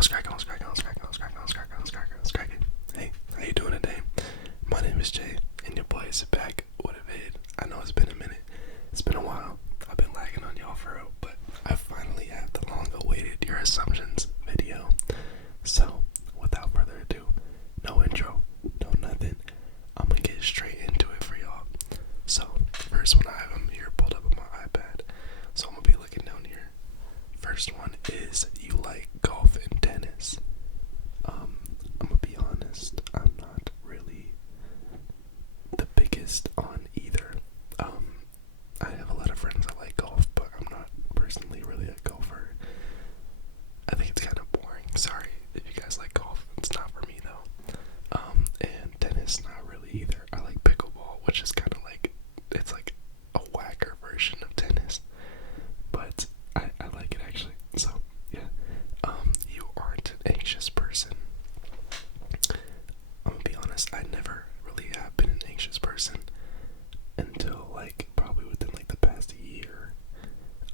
What's cracking? What's cracking? What's cracking? What's cracking? What's cracking? What's cracking? What's cracking? Hey, how you doing today? My name is Jay, and your boy is back with a vid. I know it's been a minute. It's been a while. I've been lagging on y'all for real, but I finally have the long-awaited Your Assumptions video. So, without further ado, no intro, no nothing. I'm gonna get straight into it for y'all. So, first one I have them here pulled up on my iPad. So I'm gonna be looking down here. First one is, you like golf and tennis? I'm gonna be honest, I'm not really the biggest on either. I have a lot of friends that like golf, but I'm not personally really a golfer. I think it's kind of boring. Sorry if you guys like golf, it's not for me though. And tennis, not really either. I like pickleball, which is kind of like, it's like a whacker version of tennis, but I like it actually. So yeah, you aren't an anxious person. I'm gonna be honest, I never really have been an anxious person until like probably within like the past year.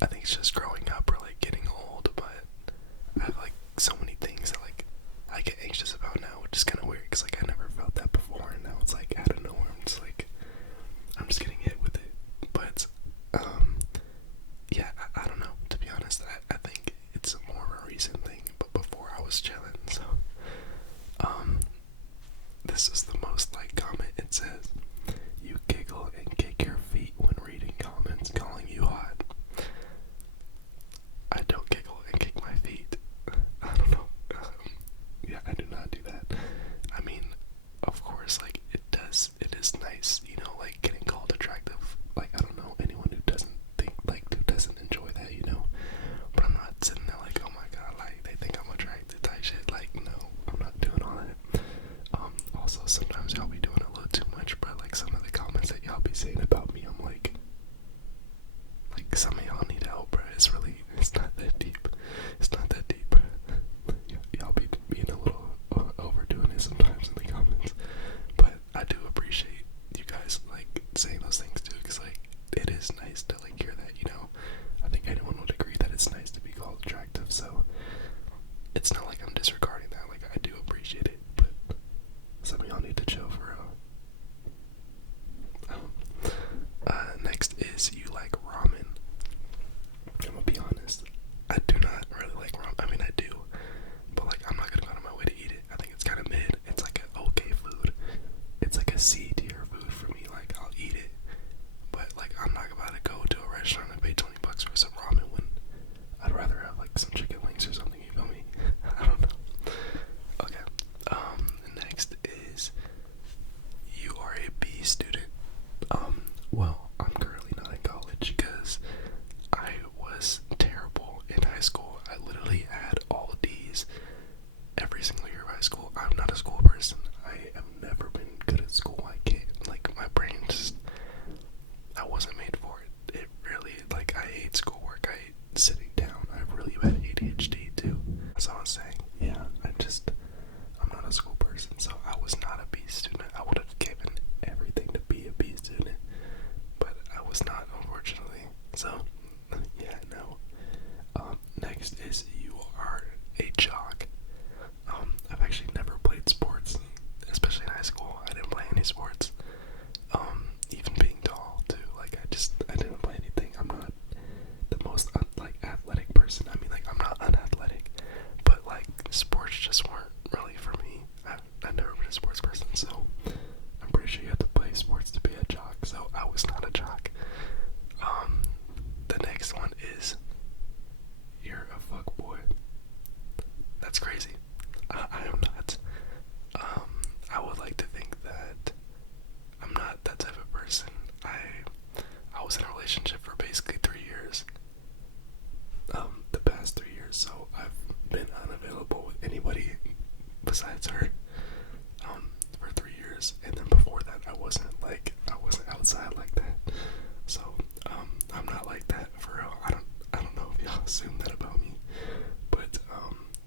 I think it's just growing up or like getting old, but I have like so many things that like I get anxious about now, which is kind of weird because like I never felt that before, and now it's like out of nowhere. I'm just getting hit with it. But yeah, I don't know. To be honest, I think it's more of a recent thing. But before I was chilling, so this is the most liked comment. It says, "You giggle and kick your feet when reading comments calling you hot." I don't giggle and kick my feet. I don't know. Yeah, I do not do that. I mean, of course, like it is nice, you know, like getting called attractive. Like I don't know anyone who doesn't who doesn't enjoy that, you know. But I'm not sitting there like, oh my god, like they think I'm attracted type shit. Like no, I'm not doing all that. Also sometimes y'all be doing a little too much, but like some of the comments that y'all be saying about me, I'm like some of y'all need help, bro. It's not that deep. It's not that deep, bro. Y'all be being a little overdoing it sometimes in the comments, but I do appreciate you guys like saying those things too, because like it is nice to like hear that, you know. I think anyone would agree that it's nice to be called attractive, so it's not like I'm disregarding that. Like I do appreciate it, but some of y'all need to chill for real. Next is, you like ramen? I'm gonna be honest, I do not really like ramen. I mean I do, but like I'm not gonna go out of my way to eat it. I think it's kind of mid. It's like an okay food. It's like a C tier food for me. Like I'll eat it, but like I'm not about to go to a restaurant and pay $20 for some ramen when I'd rather have like some chicken wings or something. You feel me? I don't know. Okay. Next is, you are a B student. Well, I'm currently not in college because I was terrible in high school. I literally had all D's every single year of high school. I'm not a school person. I have never been good at school. I can't, like, my brain just, I wasn't made for it. It really, like, I hate schoolwork. I hate sitting down. I have really bad ADHD too. As I was saying, yeah, I'm not a school person, so I was not a B student. I would have given everything to be a B student, but I was not, unfortunately. So, yeah, no. Next is, you are a jock. I've actually never played sports, especially in high school. I didn't play any sports. Even being tall too. Like I didn't play anything. I'm not the most like athletic person. I mean, like I'm not unathletic, but like sports just weren't really for me. I've never been a sports person, so I'm pretty sure you have to play sports to be a jock. So I was not a jock. The next one is, you're a fuckboy. That's crazy. I am not. I would like to think that I'm not that type of person. I was in a relationship for basically 3 years. The past 3 years, so I've been unavailable with anybody besides her. For 3 years, and then before that, I wasn't outside like that. So, I'm not like that for real. I don't know if y'all assume that about me, but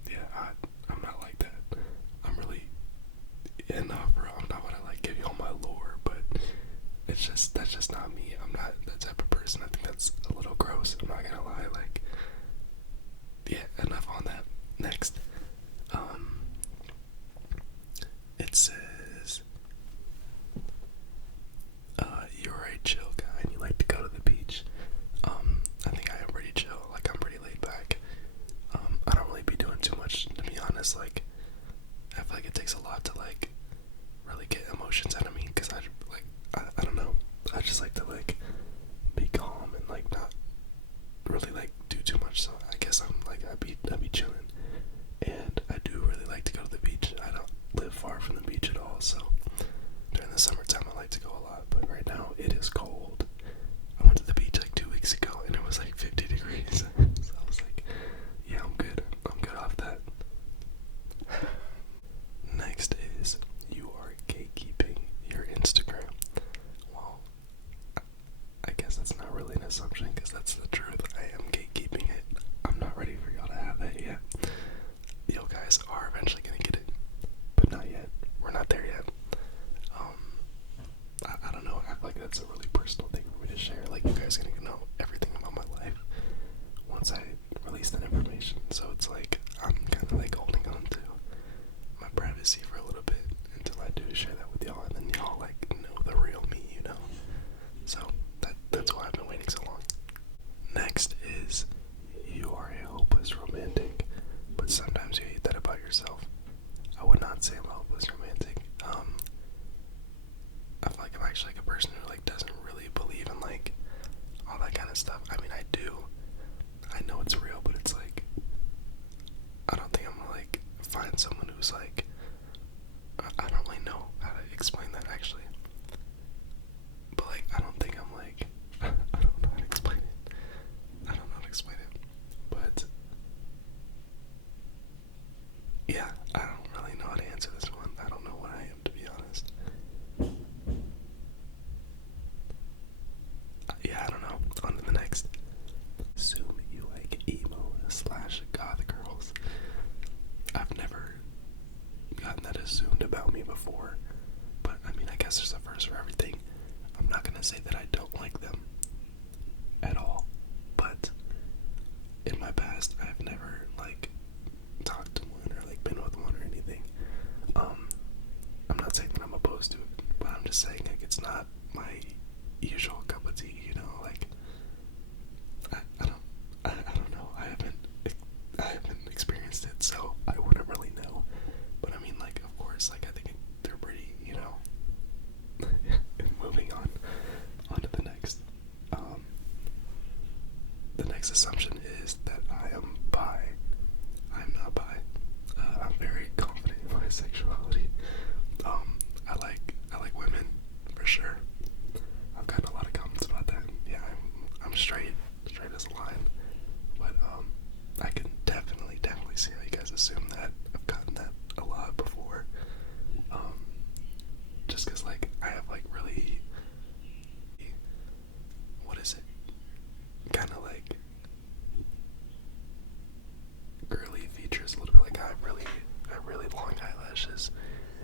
yeah, I'm not like that. I'm really, yeah, no, for real. I'm not gonna like give y'all my lore, but that's just not me. I'm not that type of person. I think that's a little gross. I'm not gonna lie. Like, yeah, enough on that. Next, honest, like, I feel like it takes a lot to, like, really get emotions out of me, because I don't know, I just like to, like, be calm and, like, not really, like, do too much, so I guess I'm, like, I'd be chilling, and I do really like to go to the beach. I don't live far from the beach at all, so during the summertime I like to go a lot, but right now it is cold. I went to the beach like 2 weeks ago, and it was like 50 degrees, so I was like, yeah, I'm good off that. Next is, you are gatekeeping your Instagram. Well, I guess that's not really an assumption, because that's the truth. I am gatekeeping it. I'm not ready for y'all to have that yet. You guys are eventually gonna get it, but not yet. We're not there yet. I don't know. I feel like that's a really personal thing for me to share. Like, you guys are gonna know everything about my life once I release that information. So it's like, I'm kind of like holding on to my privacy for a little bit until I do share that with y'all, and then y'all like know the real me, you know. So that's why I've been waiting so long. Next is, you are a hopeless romantic, but sometimes you hate that about yourself. I would not say I'm a hopeless romantic. I feel like I'm actually like a person who like doesn't really believe in like all that kind of stuff. I mean, I do. I know it's real, but it's like, I don't think I'm gonna like find someone who's like, I don't really know how to explain that actually. But like, I don't think I'm like, I don't know how to explain it. I don't know how to explain it. But yeah, I don't really know how to answer this one. I don't know what I am, to be honest. Yeah, I don't know. On to the next. Assume you like emo/goth girls. I've never gotten that assumed about me before, but I mean, I guess there's a first for everything. I'm not gonna say that I don't like them at all, but in my past, I've never like talked to one or like been with one or anything. I'm not saying that I'm opposed to it, but I'm just saying like it's not my usual cup of tea, you know. Like, I don't know. I haven't experienced it, so I wouldn't really know. But I mean, like, of course, like, I think they're pretty, you know. Moving on to the next. The next assumption is that I am bi. I'm not bi. I'm very confident in my sexuality. I like women, for sure. I've gotten a lot of comments about that. Yeah, I'm straight as a line. But I can definitely see how you guys assume that. I've gotten that a lot before. Just because like I have like really, what is it? Kind of like girly features a little bit. Like I have really long eyelashes,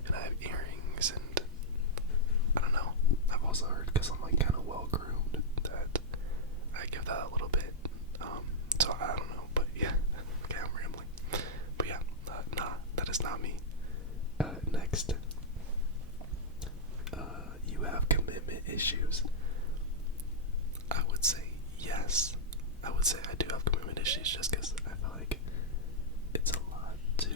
and I have earrings, and I don't know. I've also heard, because I'm like kind of well groomed, that I give that a little bit. So I don't know, but yeah. Okay, I'm rambling. But yeah, nah, that is not me. Next, you have commitment issues. I would say yes. I would say I do have commitment issues, just because I feel like it's a lot to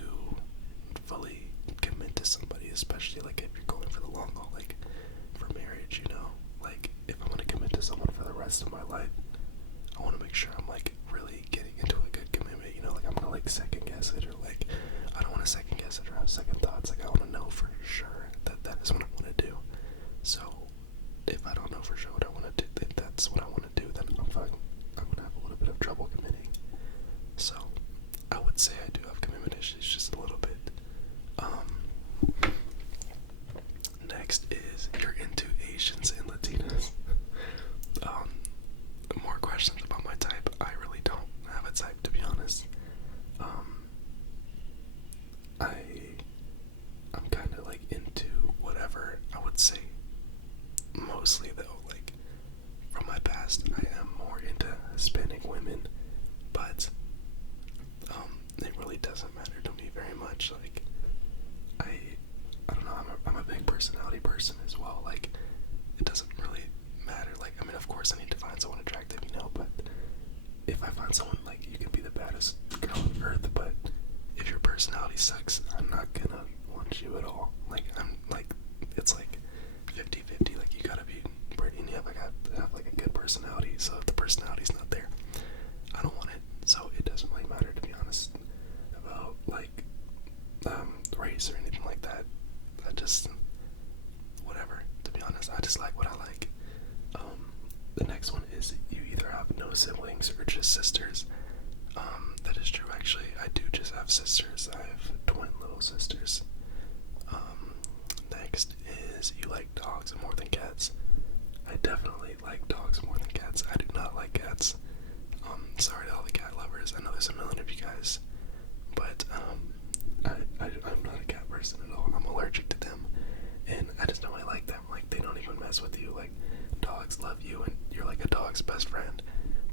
fully commit to somebody, especially like if you're going for the long haul, like for marriage, you know. Like, if I'm gonna commit to someone for the rest of my life, I want to make sure I'm like really getting into a good commitment, you know. Like, I'm gonna like second guess it, or like I don't want to second guess it or have second thoughts. Like, I want to know for sure that is what I want to do. So if I don't know for sure what I want to do, if that's what I want to do, then I'm gonna have a little bit of trouble committing. So I would say I do have commitment issues, just a little bit. Next is, you're into Asians and Latinas. More questions about my type. I really don't have a type, to be honest. I'm kind of like into whatever. I would say mostly though, like from my past, I am more into Hispanic women, but it really doesn't matter to me very much. Like, I don't know. I'm a big personality person as well. Like, it doesn't really matter. Like, I mean, of course, I need to find someone attractive, you know. But if I find someone, like, you could be the baddest girl on earth, but if your personality personality sucks, I'm not gonna want you at all. Like, I'm like, it's like 50-50. Like, you gotta be pretty and you have like a good personality. So if the personality's not there, I don't want it. So it doesn't really matter, to be honest, about like race or anything like that. I just, whatever, to be honest, I just like what I like. The next one is you either have no siblings or just sisters. That is true, actually. I do just have sisters. I have twin little sisters. Next is you like dogs more than cats. I definitely like dogs more than cats. I do not like cats. Sorry to all the cat lovers. I know there's a million of you guys, but I'm not a cat person at all. I'm allergic to them, and I just don't really like them. Like, they don't even mess with you. Like, dogs love you, and you're like a dog's best friend.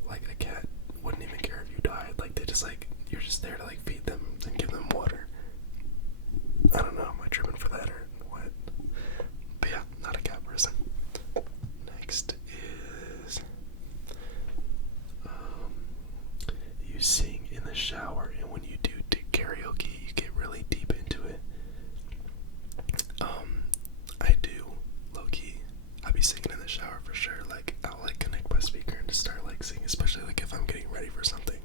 Like, a cat wouldn't even care if you died. Like, they just like, you're just there to like feed them and give them water. I don't know, am I tripping for that or what? But yeah, not a cat person. Next is you sing in the shower, and when you do karaoke, you get really deep into it. I do, low-key. I be singing in the shower for sure. Like, I'll like connect my speaker and just start like singing, especially like if I'm getting ready for something.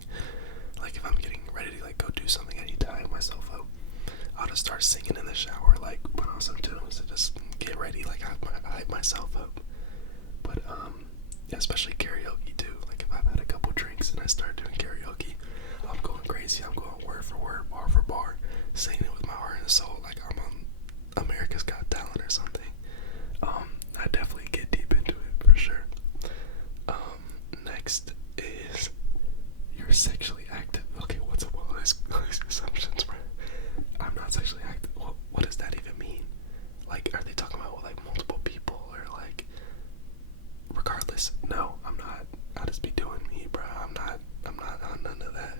Like, if I'm getting ready to like go do something, I need to hype myself up, I'll just start singing in the shower, like put on some tunes to just get ready, like hype myself up. But yeah, especially karaoke too. Like, if I've had a couple drinks and I start doing karaoke, I'm going crazy. I'm going word for word, bar for bar, singing it with my heart and soul, like I'm on America's Got Talent or something. I definitely get deep into it for sure. Next is you're sexually active. Okay, what's up with all these assumptions, bro? I'm not sexually active. What does that even mean? Like, are they talking about like multiple people or like? Regardless, no, I'm not. I just be doing me, bro. I'm not on none of that.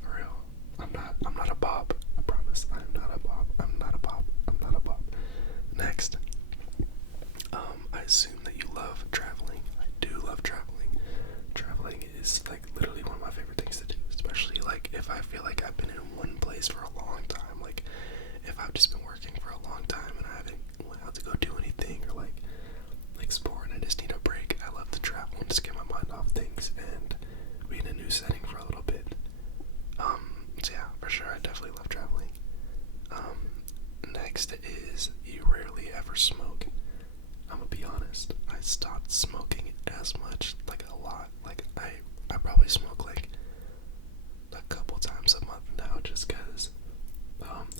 For real. I'm not a Bob. I promise. I am not a Bob. I'm not a Bob. I'm not a Bob. Next. I assume that you love traveling. I do love traveling. Traveling is like literally one of my favorite things to do, especially like if I feel like I've been in one place for a long time. Like, if I've just been working for a long time and I haven't went out to go do anything or like explore and I just need a break, I love to travel and just get my mind off things and be in a new setting for a little bit. So yeah, for sure, I definitely love traveling. Next is you rarely ever smoke. I'm gonna be honest, I stopped smoking as much, like a lot. Like, I probably smoke like a couple times a month now, just cause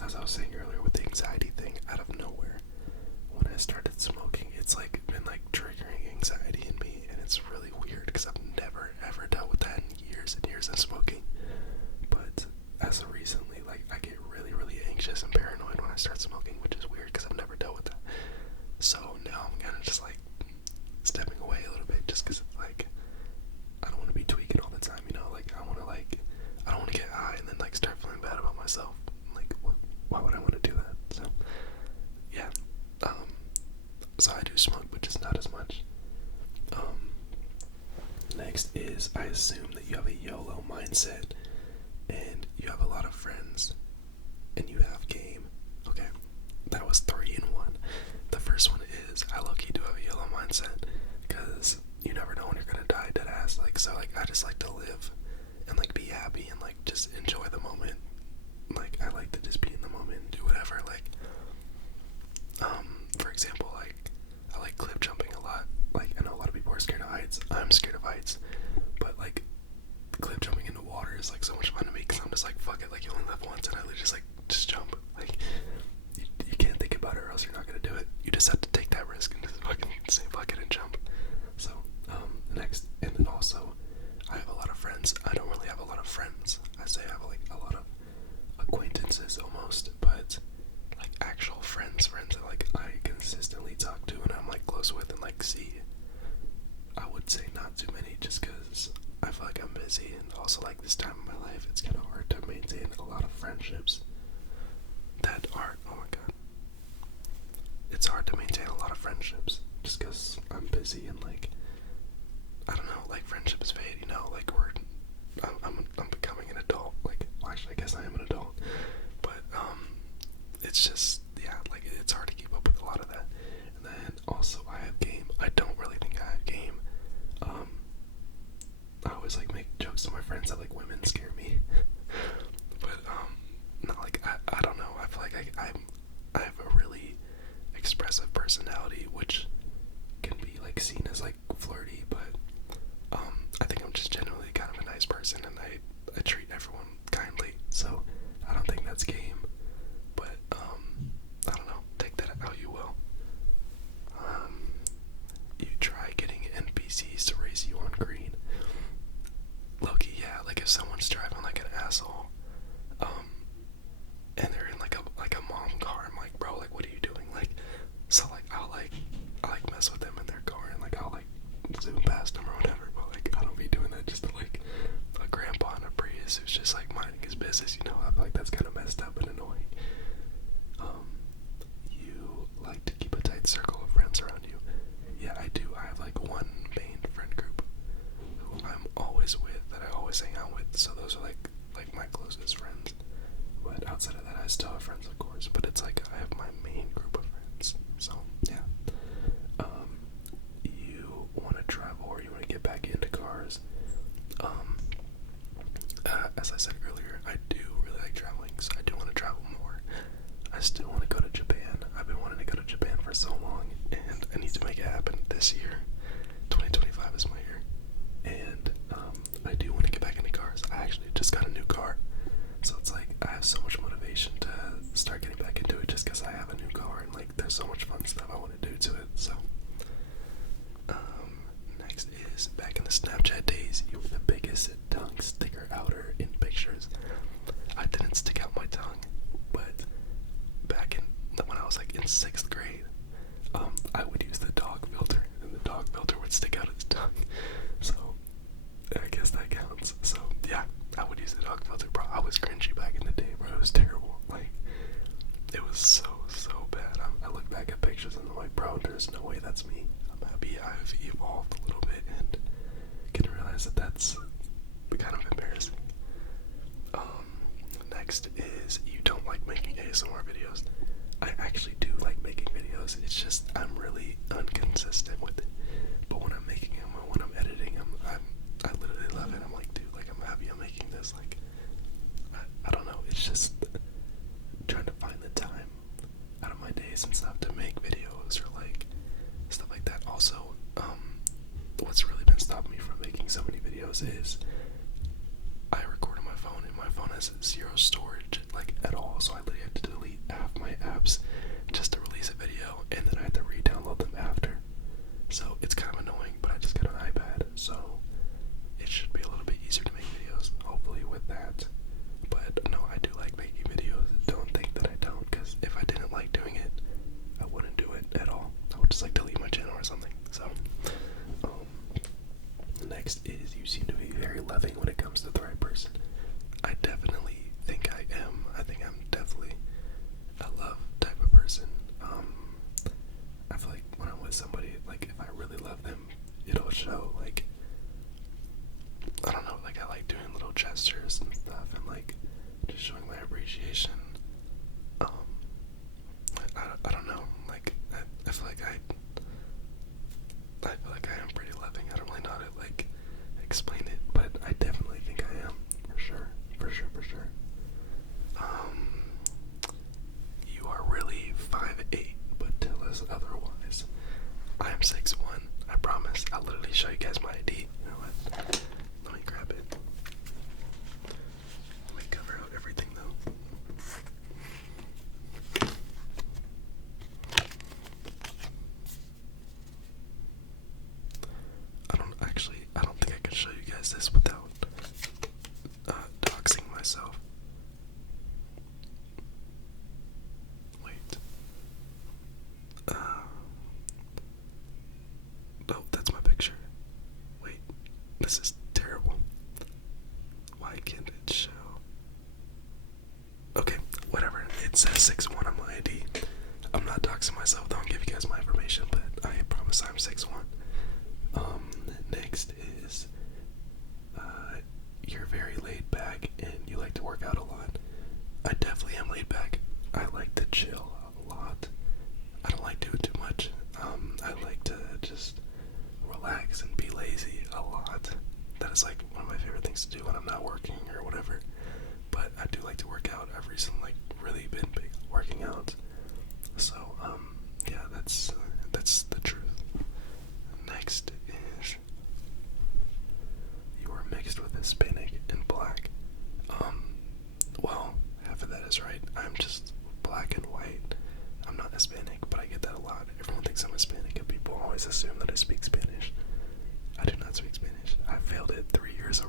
as I was saying earlier with the anxiety thing, out of nowhere, when I started smoking, it's like been like triggering anxiety in me, and it's really weird because I've never ever dealt with that in years and years of smoking. But as of recently, like, I get really, really anxious and paranoid when I start smoking, which is weird because I've never dealt with that. So now I'm kind of just like stepping away a little bit, just because it's like I don't want to be tweaking all the time, you know. Like, I don't want to get high and then like start feeling bad about myself. Like, why would I want to do that? So yeah, so I do smoke, but just not as much. Next is I assume that you have a YOLO mindset and you have a lot of friends and you have game. Okay, that was 3 in 1. The first one is I low-key do have a YOLO mindset because you never know when you're gonna die, dead ass. Like, so like I just like to live and like be happy and like just enjoy the moment. Like, I like to just be in the moment and do whatever. Like, for example, like I like cliff jumping a lot. Like, I know a lot of people are scared of heights. I'm scared of heights, but like cliff jumping into water is like so much fun to me because I'm just like, fuck it, like you only live once, and I literally just jump. Like, you can't think about it or else you're not gonna do it. You just have to take that risk and just fucking say fuck it and jump. So next, and then also I have a lot of friends. I don't really have a lot of friends. I say I have like a lot of it's just, yeah, like it's hard to keep up with a lot of that. And then also I have game. I don't really think I have game. I always like make jokes to my friends that like women scare me, but not like I don't know. I feel like I have a really expressive personality, which can be like seen as like flirty, but I think I'm just generally kind of a nice person, and I treat everyone kindly. So I don't think that's game, but I don't know. Take that how you will. You try getting NPCs to race you on green. Loki, yeah, like if someone's driving like an asshole, and they're in like a mom car, I'm like, bro, like what are you doing? Like, so like I mess with them in their car, and like I'll like zoom past them or whatever, but like I don't be doing that just to like a grandpa in a Prius who's just like minding his business, you know. I feel like that's kind of messed up and annoying. You like to keep a tight circle of friends around you. Yeah, I do. I have like one main friend group who I'm always with, that I always hang out with. So those are like my closest friends. But outside of that, I still have friends, of course. But it's like I have my main group of friends. So yeah. You want to travel, or you want to get back into cars. As I said earlier, I do really like traveling, so I do want to travel more. I still want to go to Japan. I've been wanting to go to Japan for so long, and I need to make it happen this year. 2025 is my year. And I do want to get back into cars. I actually just got a new car, so it's like I have so much motivation to start getting back into it just because I have a new car, and like there's so much fun stuff I want to do to it. So next is back in the Snapchat days, you were the biggest tongue sticker outer in pictures. I didn't stick out my tongue, but back in when I was like in 6th grade, I would use the dog filter, and the dog filter would stick out its tongue. So I guess that counts. So yeah, I would use the dog filter, bro. I was cringy back in the day, bro. It was terrible. Like, it was so bad. I look back at pictures and I'm like, bro, there's no way that's me. I'm happy I've evolved a little bit and can realize that that's kind of embarrassing. Next is you don't like making ASMR videos. I actually do like making videos. It's just I'm really inconsistent with it. But when I'm making them, or when I'm editing them, I literally love it. I'm like, dude, like I'm happy I'm making this. Like, I don't know. It's just trying to find the time out of my days and stuff to make videos or like stuff like that. Also, what's really been stopping me from making so many videos is I record on my phone, and my phone has 0 storage, like at all, so I literally have to delete half my apps just to release a video, and then I have to re-download them after. So it's kind of annoying, but I just got an iPad, so it should be a little bit easier to make videos, hopefully with that. But no, I do like making videos. Don't think that I don't, because if I didn't like doing it, I wouldn't do it at all. I would just like delete my channel or something. So next is you seem to be very loving when it comes to the right person. I definitely think I am. I think I'm definitely a love type of person. I feel like when I'm with somebody, like if I really love them, it'll show. Like, I don't know, like I like doing little gestures and stuff, and like just showing my appreciation. I don't know, like I feel like I feel like I am pretty loving. I don't really know how to like explain it, but I definitely think I am, for sure. You are really 5'8", but tell us otherwise. I am 6'1", I promise. I'll literally show you guys my ID. You know what? Let me grab it. Let me cover out everything though. I don't think I can show you guys this without doxing myself. Wait. Oh, that's my picture. Wait, this is terrible. Why can't it show? Okay, whatever. It says 6'1" on my ID. I'm not doxing myself, don't give you guys my information, but I promise I'm 6'1". Next is you're very laid back and you like to work out a lot. I definitely am laid back. I like to chill. thinks I'm Hispanic, and people always assume that I speak Spanish. I do not speak Spanish. I failed it 3 years in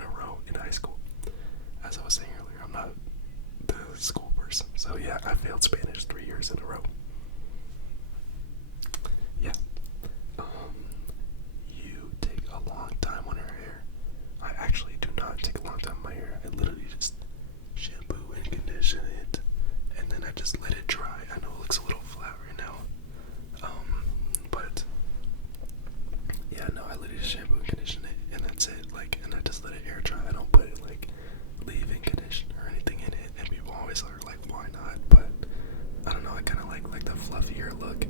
a row in high school. As I was saying earlier, I'm not the school person. So yeah, I failed Spanish 3 years in a row. Yeah. You take a long time on your hair. I actually do not take a long time on my hair. I literally just shampoo and condition it, and then I just let it dry. I know it looks a little flat right now. But yeah, no, I literally just shampoo and condition it, and that's it. Like, and I just let it air dry. I don't put it like leave-in conditioner or anything in it. And people always are like, why not? But I don't know. I kind of like the fluffier look.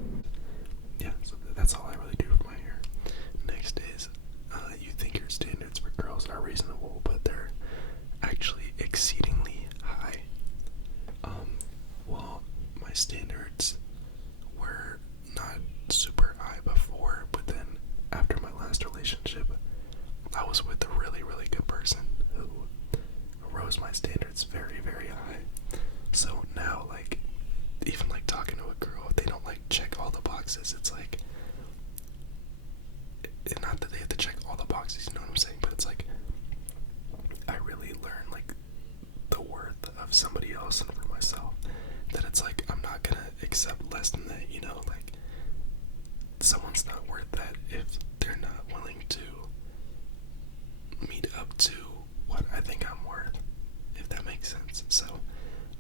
Yeah, so that's all I really do with my hair. Next is, you think your standards for girls are reasonable, but they're actually exceedingly high. Well, my standards were not super high before, but then after my last relationship, I was with a really, really good person who rose my standards very, very high. So now, like, even like talking to a girl, if they don't like check all the boxes, it's like, not that they have to check all the boxes, you know what I'm saying, but it's like, I really learn like the worth of somebody else and for myself, that it's like, I'm not gonna accept less than that, you know, like, someone's not worth that if they're not willing to meet up to what I think I'm worth, if that makes sense. So,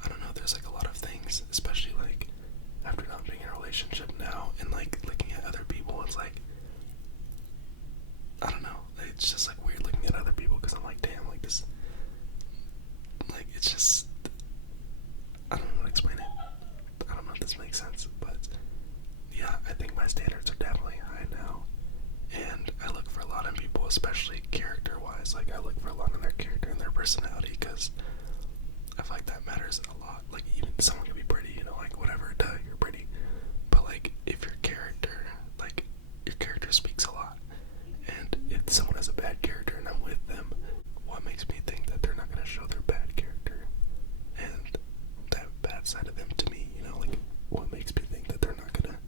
I don't know, there's like a lot of things, especially like, after not being in a relationship now, and like, looking at other people, it's like, I don't know, it's just like weird looking at other people, because I'm like, damn, like this, like, it's just, I don't know how to explain it. I don't know if this makes sense, but yeah, I think my standards are definitely high now, and I look for a lot in people, especially character-wise. Like, I look for a lot in their character and their personality, because I feel like that matters a lot. Like, even someone can be pretty, you know, like, whatever, duh, you're pretty, but like, if your character, like, your character speaks a lot, and if someone has a bad character and I'm with them, what makes me think that they're not going to show their bad character and that bad side of them to me, you know, like, what makes me think that they're not going to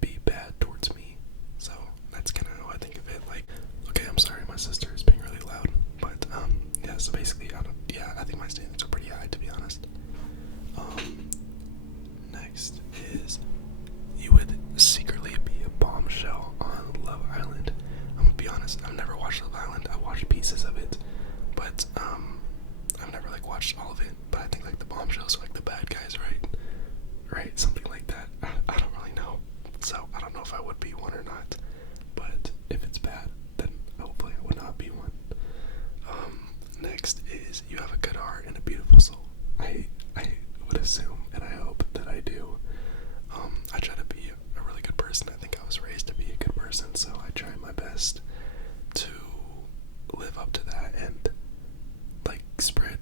be bad towards me? So that's kind of how I think of it. Like, okay, I'm sorry, my sister is being really loud, but yeah, so basically, I think my standards are pretty high, to be honest. Next is, you would secretly be a bombshell on Love Island. I'm gonna be honest, I've never watched Love Island. I watched pieces of it, but I've never like watched all of it. But I think like the bombshells are like the bad guys, right, something like that. I don't really know, so I don't know if I would be one or not, but if it's bad, then hopefully I would not be one. Next is, you have a good heart and a beautiful soul. I would assume, and I hope that I do. I try to be a really good person. I think I was raised to be a good person, so I try my best to live up to that and like spread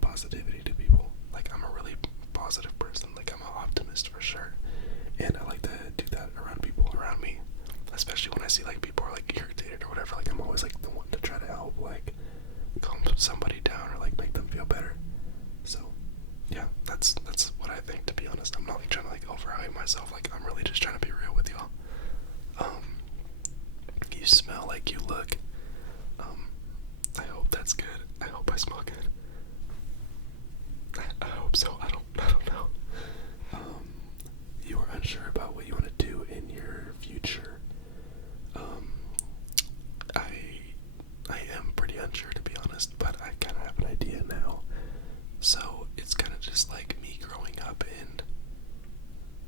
positivity to people. Like, I'm a really positive person. Like, I'm an optimist for sure, and I like to do that around people around me, especially when I see like people are like irritated or whatever. Like, I'm always like the one to try to help, like calm somebody down or like make them feel better. So yeah, that's what I think, to be honest. I'm not like trying to like overhype myself. Like, I'm really just trying to be real with y'all. You smell like you look. I hope that's good. I hope I smell good. I hope so. I don't know. You are unsure about what you want to do in your future. I am pretty unsure, to be honest, but I kind of have an idea now. So it's kind of just like me growing up and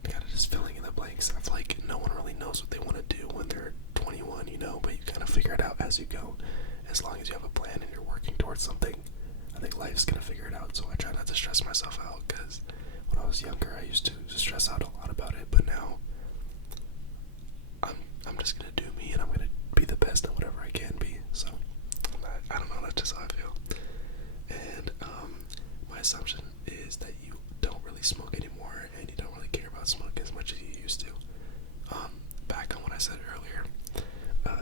kind of just filling in the blanks. I feel like no one really knows what they want to do when they're 21, you know, but you kind of figure it out as you go. As long as you have a plan and you're working towards something, I think life's gonna figure it out. So I try not to stress myself out, because when I was younger, I used to stress out a lot about it, but now I'm just gonna do me, and I'm gonna be the best at whatever I can be. So I don't know, that's just how I feel. And my assumption is that you don't really smoke anymore, and you don't really care about smoke as much as you used to. Back on what I said earlier,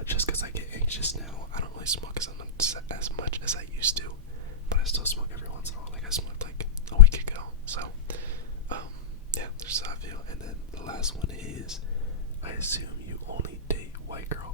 just because I get anxious now, I don't really smoke as much as I used to, but I still smoke every once in a while. Like, I smoked like a week ago. So yeah, that's how I feel. And then I assume you only date white girls.